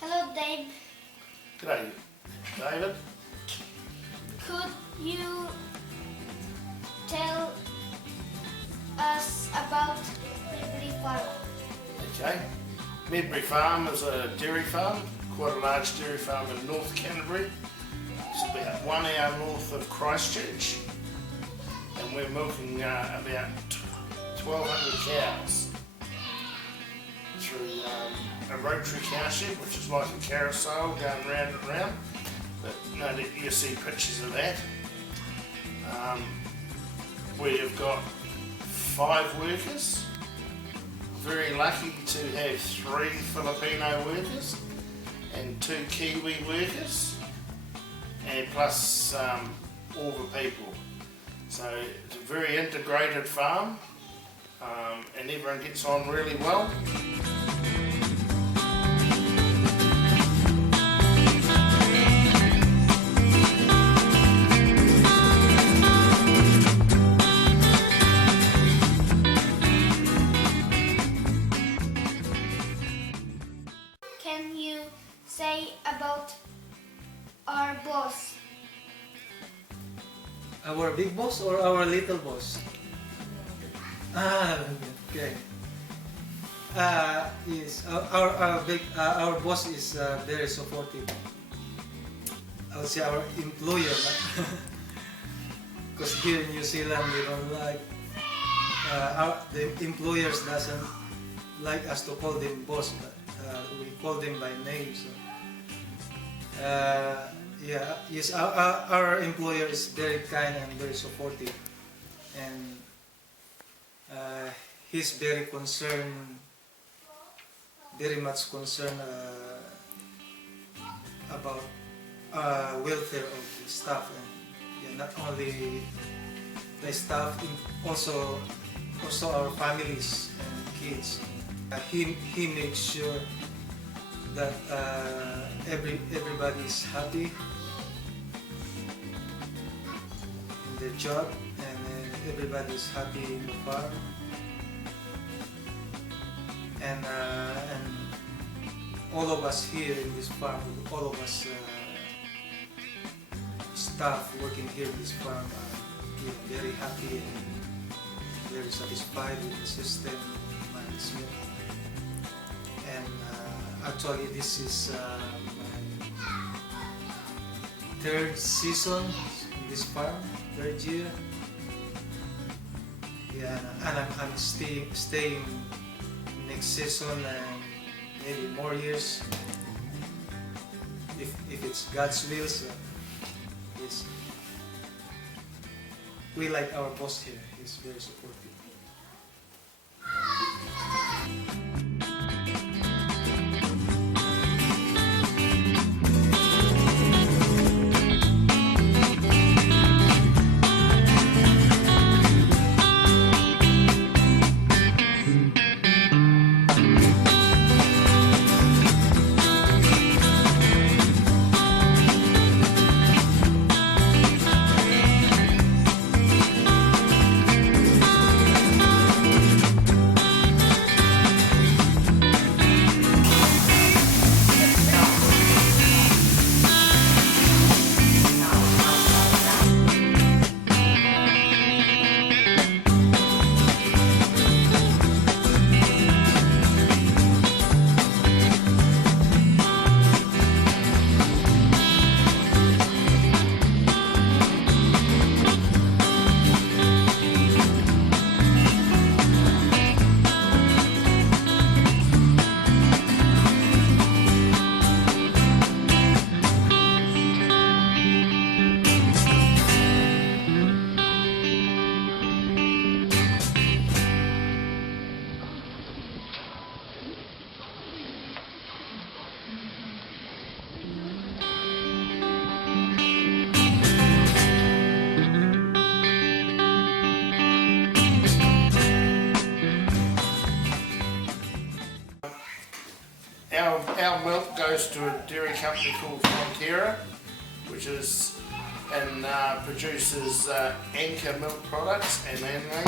Hello, Dave. G'day, David. Could you tell us about Medbury Farm? Okay. Medbury Farm is a dairy farm, quite a large dairy farm in North Canterbury. It's about 1 hour north of Christchurch, and we're milking about 1,200 cows through a rotary cow shed, which is like a carousel going round and round. But no, you see pictures of that. We've got 5 workers. Very lucky to have 3 Filipino workers and 2 Kiwi workers, and plus all the people. So it's a very integrated farm, and everyone gets on really well. Can you say about our boss? Our big boss or our little boss? Okay. Yes, our boss is very supportive. I would say our employer, because here in New Zealand we don't like the employers doesn't like us to call them boss, but we call them by name. So, yeah, yes, our employer is very kind and very supportive, and he's very concerned, very much concerned about welfare of the staff, and yeah, not only the staff, also our families and kids. He makes sure that everybody is happy in their job, and everybody is happy in the farm, and all of us here in this farm, all of us staff working here in this farm are very happy and very satisfied with the system management. And actually this is my 3rd season in this farm, 3rd year. Yeah, and I'm staying next season and maybe more years if it's God's will. So yes, we like our boss here. He's very supportive. our milk goes to a dairy company called Frontiera, which is and produces Anchor milk products and Manly.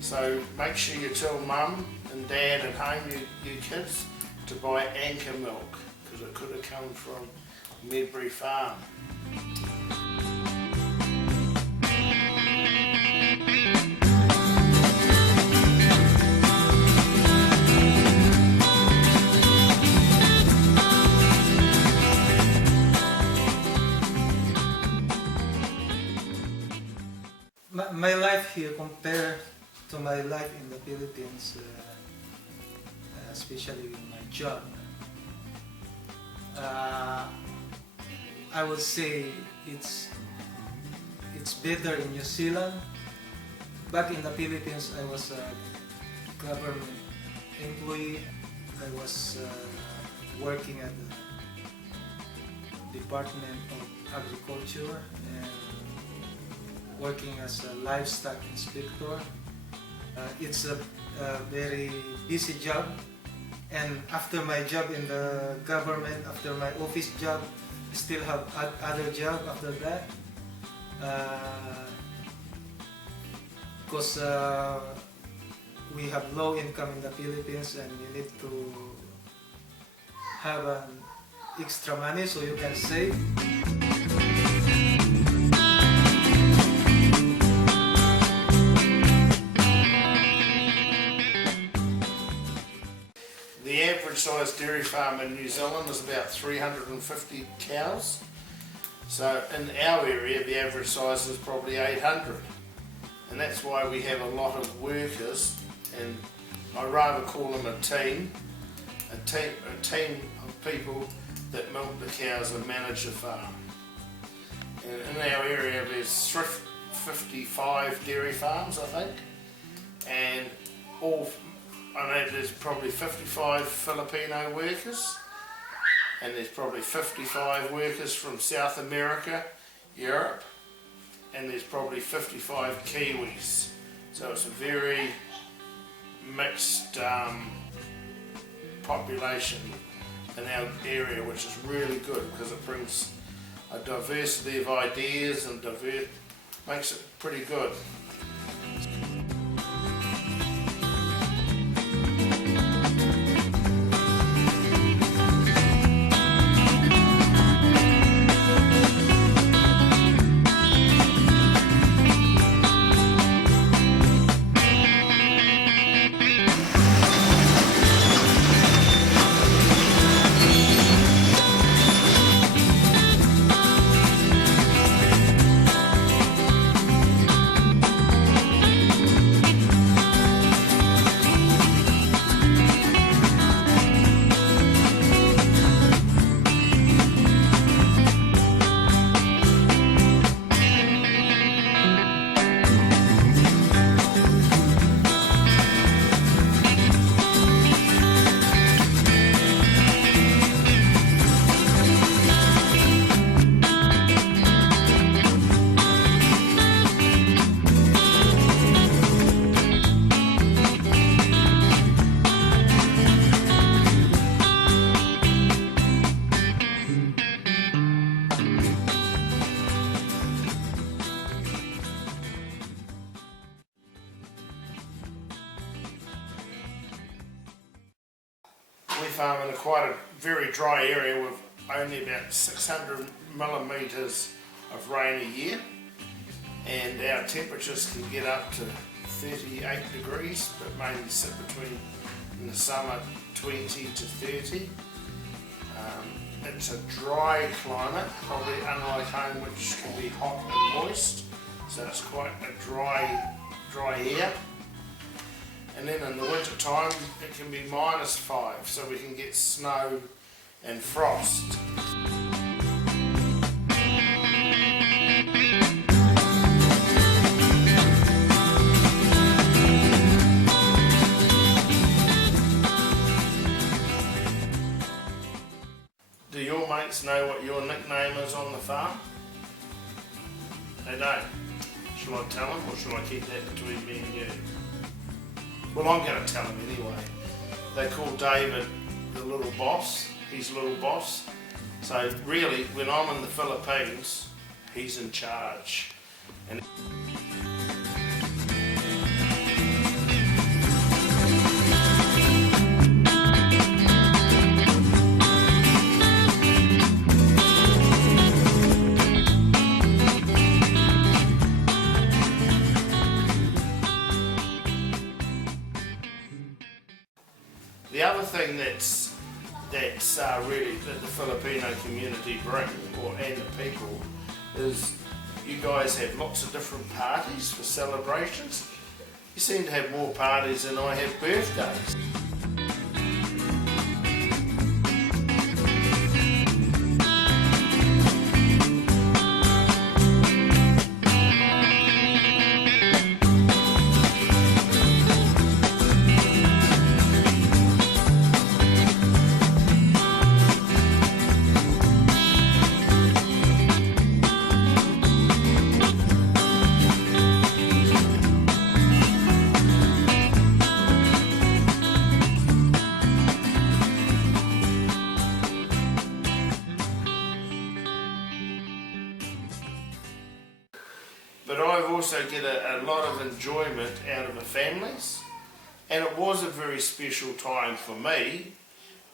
So make sure you tell mum and dad at home, you kids, to buy Anchor milk, because it could have come from Medbury Farm. My life here compared to my life in the Philippines, especially with my job, I would say it's better in New Zealand. Back in the Philippines, I was a government employee. I was working at the Department of Agriculture and working as a livestock inspector. It's a very busy job, and after my job in the government, after my office job, I still have other job after that, because we have low income in the Philippines, and you need to have an extra money so you can save. The average size dairy farm in New Zealand is about 350 cows. So in our area, the average size is probably 800. And that's why we have a lot of workers, and I rather call them a team of people that milk the cows and manage the farm. And in our area, there's 55 dairy farms, I think, and I know there's probably 55 Filipino workers, and there's probably 55 workers from South America, Europe, and there's probably 55 Kiwis. So it's a very mixed population in our area, which is really good because it brings a diversity of ideas and makes it pretty good. We farm in quite a very dry area with only about 600 millimetres of rain a year, and our temperatures can get up to 38 degrees, but mainly sit between, in the summer, 20 to 30. It's a dry climate, probably unlike home, which can be hot and moist, so it's quite a dry air. And then in the winter time it can be -5, so we can get snow and frost. Do your mates know what your nickname is on the farm? They don't. Shall I tell them, or shall I keep that between me and you? Well, I'm going to tell them anyway. They call David the little boss, he's little boss. So really, when I'm in the Philippines, he's in charge. And the other thing that's really that the Filipino community bring, and the people, is you guys have lots of different parties for celebrations. You seem to have more parties than I have birthdays. But I also get a lot of enjoyment out of the families, and it was a very special time for me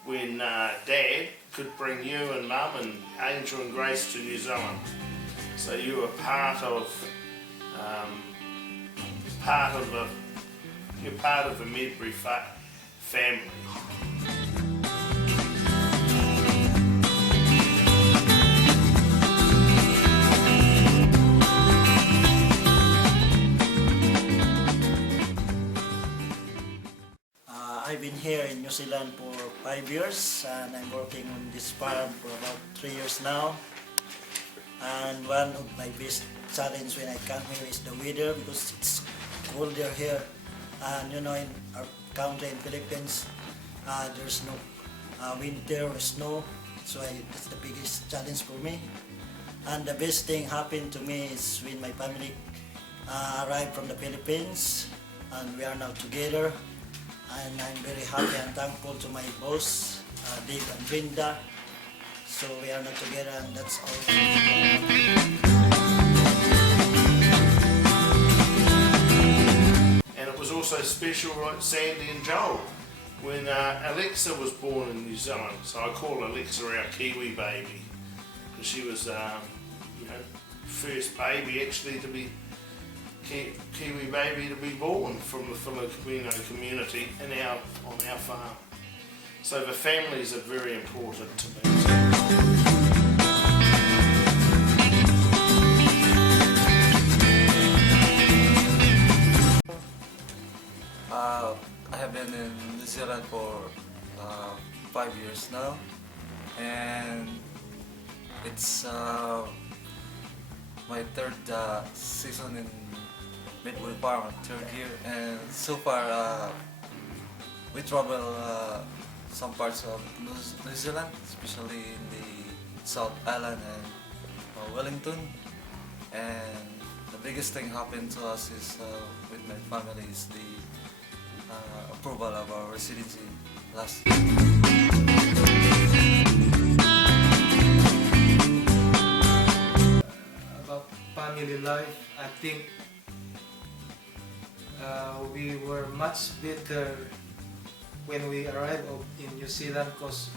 when Dad could bring you and Mum and Angel and Grace to New Zealand. So you were part of the Medbury family. I've been here in New Zealand for 5 years, and I'm working on this farm for about 3 years now. And one of my biggest challenge when I come here is the weather, because it's colder here. And you know, in our country in Philippines, there's no winter or snow, so that's the biggest challenge for me. And the best thing happened to me is when my family arrived from the Philippines, and we are now together. And I'm very happy and thankful to my boss, Dave and Brenda. So we are now together, and that's all. And it was also special, like Sandy and Joel, when Alexa was born in New Zealand. So I call Alexa our Kiwi baby, because she was, first baby actually to be. Kiwi baby to be born from the Filipino community on our farm. So the families are very important to me. I have been in New Zealand for 5 years now, and it's my third season in Medbury Farm, third year, and so far we travel some parts of New Zealand, especially in the South Island and Wellington. And the biggest thing happened to us is with my family is the approval of our residency last year. About family life, I think we were much better when we arrived in New Zealand, because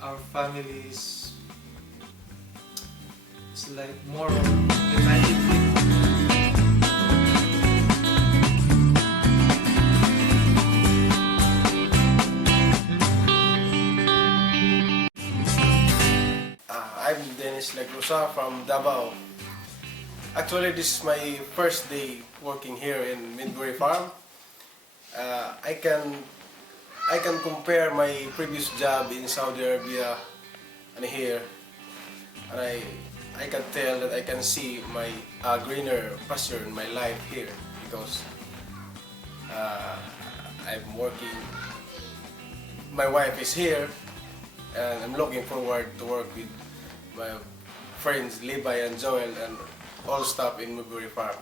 our family is like more united. I'm Dennis Legrusa from Davao. Actually, this is my first day working here in Medbury Farm. I can compare my previous job in Saudi Arabia and here, and I can tell that I can see my greener pasture in my life here, because I'm working. My wife is here, and I'm looking forward to work with my friends Levi and Joel and all staff in Medbury Farm.